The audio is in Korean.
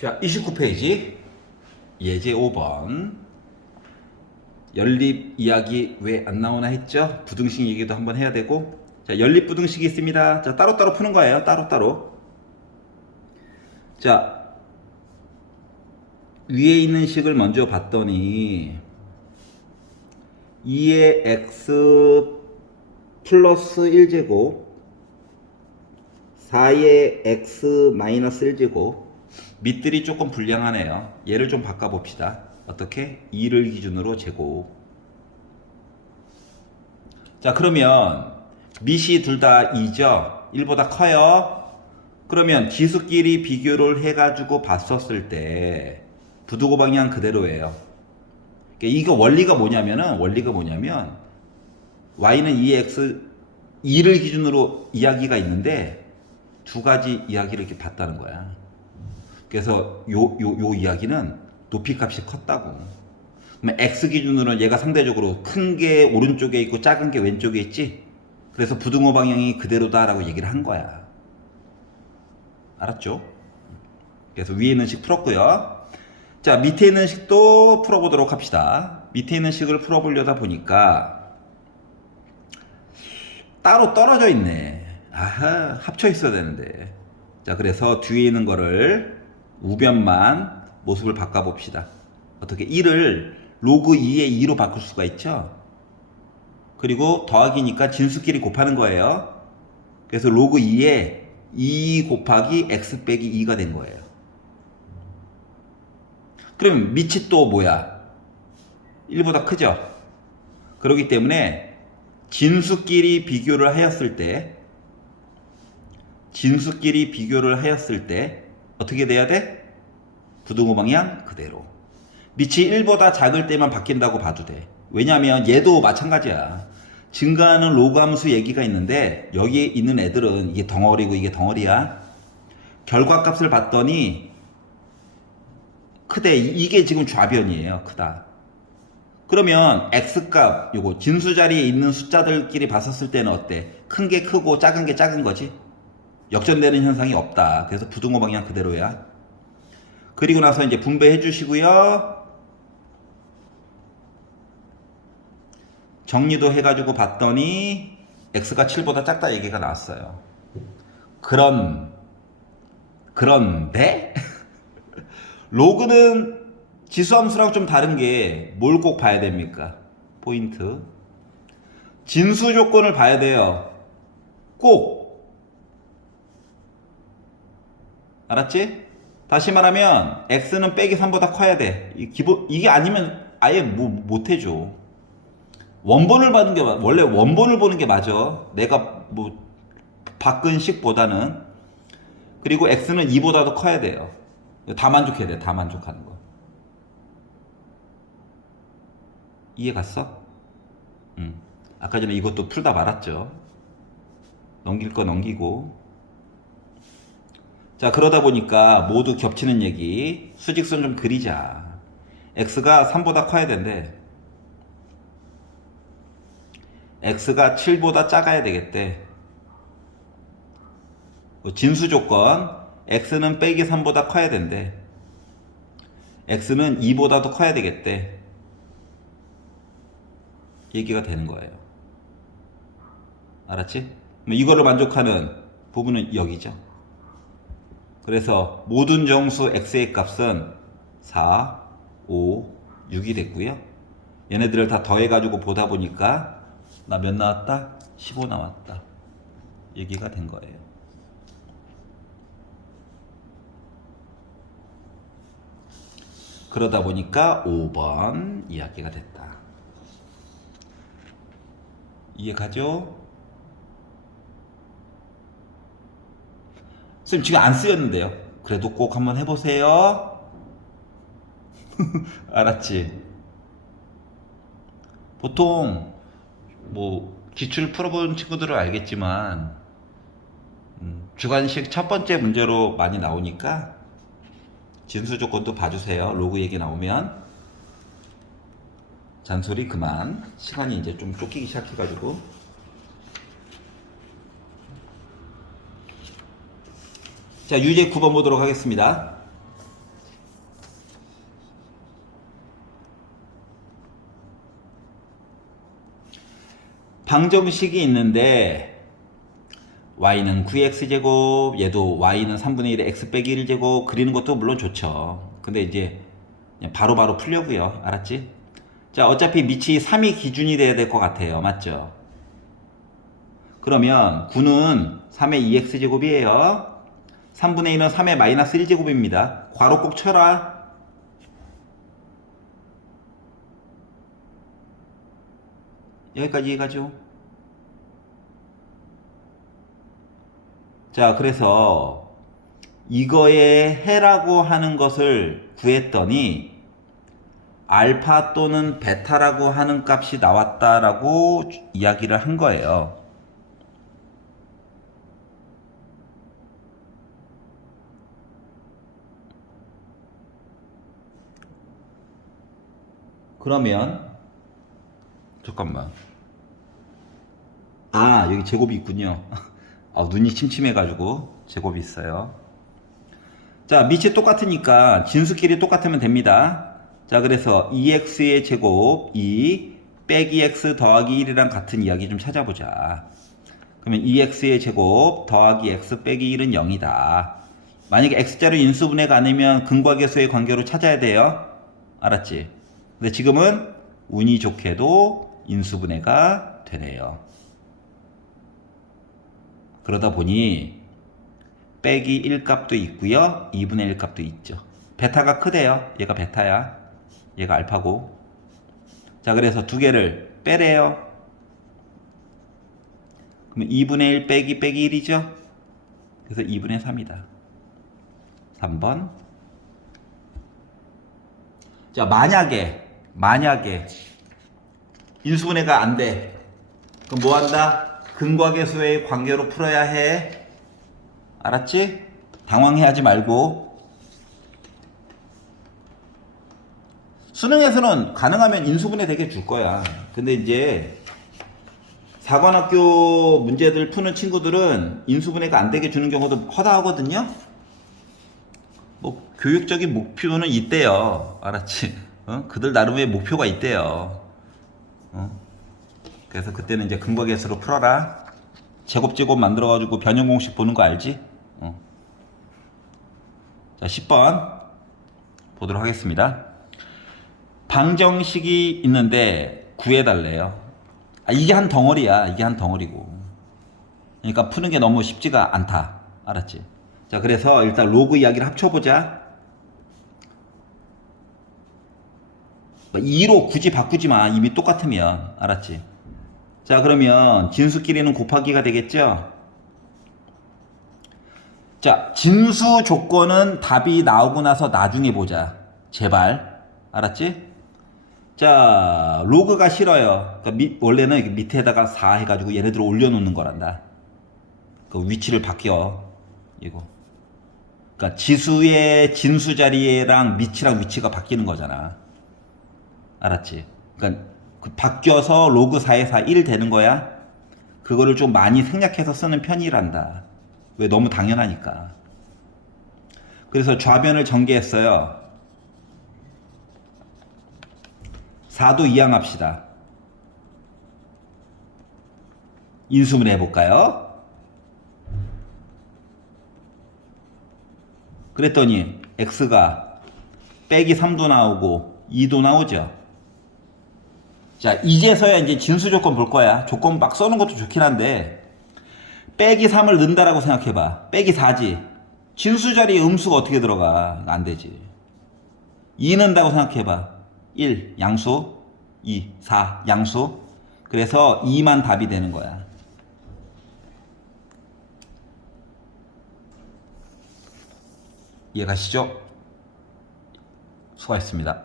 자, 29페이지 예제 5번 연립 이야기 왜 안 나오나 했죠? 부등식 얘기도 한번 해야 되고. 자, 연립 부등식이 있습니다. 자, 따로따로 푸는 거예요. 따로따로. 자, 위에 있는 식을 먼저 봤더니 2의 x 플러스 1제곱 4의 x 마이너스 1제곱 밑들이 조금 불량하네요. 얘를 좀 바꿔봅시다. 어떻게? 2를 기준으로 제곱. 자, 그러면 밑이 둘 다 2죠? 1보다 커요? 그러면 지수끼리 비교를 해가지고 봤었을 때 부두고 방향 그대로예요. 그러니까 이거 원리가 뭐냐면 y는 2x 2를 기준으로 이야기가 있는데 두 가지 이야기를 이렇게 봤다는 거야. 그래서 요 이야기는 높이 값이 컸다고. 그러면 x 기준으로는 얘가 상대적으로 큰 게 오른쪽에 있고 작은 게 왼쪽에 있지. 그래서 부등호 방향이 그대로다라고 얘기를 한 거야. 알았죠? 그래서 위에 있는 식 풀었고요. 자, 밑에 있는 식도 풀어보도록 합시다. 밑에 있는 식을 풀어보려다 보니까 따로 떨어져 있네. 아하, 합쳐 있어야 되는데. 자, 그래서 뒤에 있는 거를 우변만 모습을 바꿔봅시다. 어떻게? 1을 로그 2의 2로 바꿀 수가 있죠. 그리고 더하기니까 진수끼리 곱하는 거예요. 그래서 로그 2에 2 곱하기 x 빼기 2가 된 거예요. 그럼 밑이 또 뭐야? 1보다 크죠? 그렇기 때문에 진수끼리 비교를 하였을 때 어떻게 돼야 돼? 부등호 방향 그대로. 밑이 1보다 작을 때만 바뀐다고 봐도 돼. 왜냐면 얘도 마찬가지야. 증가하는 로그 함수 얘기가 있는데 여기 있는 애들은 이게 덩어리고 이게 덩어리야. 결과값을 봤더니 크대. 이게 지금 좌변이에요. 크다. 그러면 x값 요거 진수 자리에 있는 숫자들끼리 봤었을 때는 어때? 큰 게 크고 작은 게 작은 거지. 역전되는 현상이 없다. 그래서 부등호 방향 그대로야. 그리고 나서 이제 분배해 주시고요. 정리도 해가지고 봤더니 x가 7보다 작다 얘기가 나왔어요. 그런데 로그는 지수함수랑 좀 다른 게 뭘 꼭 봐야 됩니까? 포인트. 진수 조건을 봐야 돼요. 꼭. 알았지? 다시 말하면 x는 빼기 3보다 커야 돼. 이게 아니면 아예 못 해줘. 원본을 받는 게 원래 원본을 보는 게 맞아. 내가 바꾼 식보다는. 그리고 x는 2보다도 커야 돼요. 다 만족해야 돼. 다 만족하는 거. 이해 갔어? 아까 전에 이것도 풀다 말았죠. 넘길 거 넘기고. 자, 그러다 보니까 모두 겹치는 얘기. 수직선 좀 그리자. x가 3보다 커야 된대. x가 7보다 작아야 되겠대. 진수 조건 x는 빼기 3보다 커야 된대. x는 2보다도 커야 되겠대. 얘기가 되는 거예요. 알았지? 이거를 만족하는 부분은 여기죠. 그래서 모든 정수 x의 값은 4, 5, 6이 됐고요. 얘네들을 다 더해가지고 보다 보니까 나 몇 나왔다? 15 나왔다. 얘기가 된 거예요. 그러다 보니까 5번 이야기가 됐다. 이해 가죠? 선생님 지금 안 쓰였는데요. 그래도 꼭 한번 해보세요. 알았지? 보통 기출 풀어본 친구들은 알겠지만 주관식 첫 번째 문제로 많이 나오니까 진수 조건도 봐주세요. 로그 얘기 나오면. 잔소리 그만. 시간이 이제 좀 쫓기기 시작해가지고. 자, 유제 9번 보도록 하겠습니다. 방정식이 있는데 y는 9x제곱, 얘도 y는 3분의 1의 x 빼기 1제곱 그리는 것도 물론 좋죠. 근데 이제 그냥 바로바로 풀려고요. 알았지? 자, 어차피 밑이 3이 기준이 돼야 될 것 같아요. 맞죠? 그러면 9는 3의 2x제곱이에요. 3분의 1은 3의 마이너스 1제곱입니다. 괄호 꼭 쳐라. 여기까지 이해가죠? 자, 그래서 이거의 해라고 하는 것을 구했더니 알파 또는 베타라고 하는 값이 나왔다라고 이야기를 한 거예요. 그러면 잠깐만. 아, 여기 제곱이 있군요. 눈이 침침해가지고 제곱이 있어요. 자, 밑이 똑같으니까 진수끼리 똑같으면 됩니다. 자, 그래서 2x의 제곱 2 빼기 x 더하기 1이랑 같은 이야기 좀 찾아보자. 그러면 2x의 제곱 더하기 x 빼기 1은 0이다. 만약에 x자를 인수분해가 아니면 근과 계수의 관계로 찾아야 돼요. 알았지? 근데 지금은 운이 좋게도 인수분해가 되네요. 그러다 보니 빼기 1 값도 있고요. 2분의 1 값도 있죠. 베타가 크대요. 얘가 베타야. 얘가 알파고. 자, 그래서 두 개를 빼래요. 그러면 2분의 1 빼기 1이죠. 그래서 2분의 3이다. 3번. 자, 만약에 인수분해가 안 돼. 그럼 뭐 한다? 근과 계수의 관계로 풀어야 해. 알았지? 당황해하지 말고. 수능에서는 가능하면 인수분해 되게 줄 거야. 근데 이제 사관학교 문제들 푸는 친구들은 인수분해가 안 되게 주는 경우도 허다하거든요. 뭐 교육적인 목표는 있대요. 알았지? 그들 나름의 목표가 있대요. 그래서 그때는 이제 근과 계수로 풀어라. 제곱 만들어가지고 변형 공식 보는 거 알지? 자, 10번 보도록 하겠습니다. 방정식이 있는데 구해달래요. 이게 한 덩어리야. 이게 한 덩어리고. 그러니까 푸는 게 너무 쉽지가 않다. 알았지? 자, 그래서 일단 로그 이야기를 합쳐보자. 2로 굳이 바꾸지 마. 이미 똑같으면. 알았지? 자, 그러면 진수끼리는 곱하기가 되겠죠? 자, 진수 조건은 답이 나오고 나서 나중에 보자. 제발. 알았지? 자, 로그가 싫어요. 그러니까 원래는 밑에다가 4 해가지고 얘네들을 올려놓는 거란다. 그 위치를 바뀌어. 이거. 그러니까 지수의 진수 자리랑 밑이랑 위치가 바뀌는 거잖아. 알았지? 그러니까 바뀌어서 로그 4에 4, 1 되는 거야. 그거를 좀 많이 생략해서 쓰는 편이란다. 왜? 너무 당연하니까. 그래서 좌변을 전개했어요. 4도 이항합시다. 인수분해 해볼까요? 그랬더니 x가 빼기 3도 나오고 2도 나오죠. 자, 이제서야 이제 진수 조건 볼 거야. 조건 막 써는 것도 좋긴 한데 빼기 3을 넣는다라고 생각해봐. 빼기 4지. 진수 자리에 음수가 어떻게 들어가? 안 되지. 2 넣는다고 생각해봐. 1 양수, 2 4 양수. 그래서 2만 답이 되는 거야. 이해가시죠? 수고하셨습니다.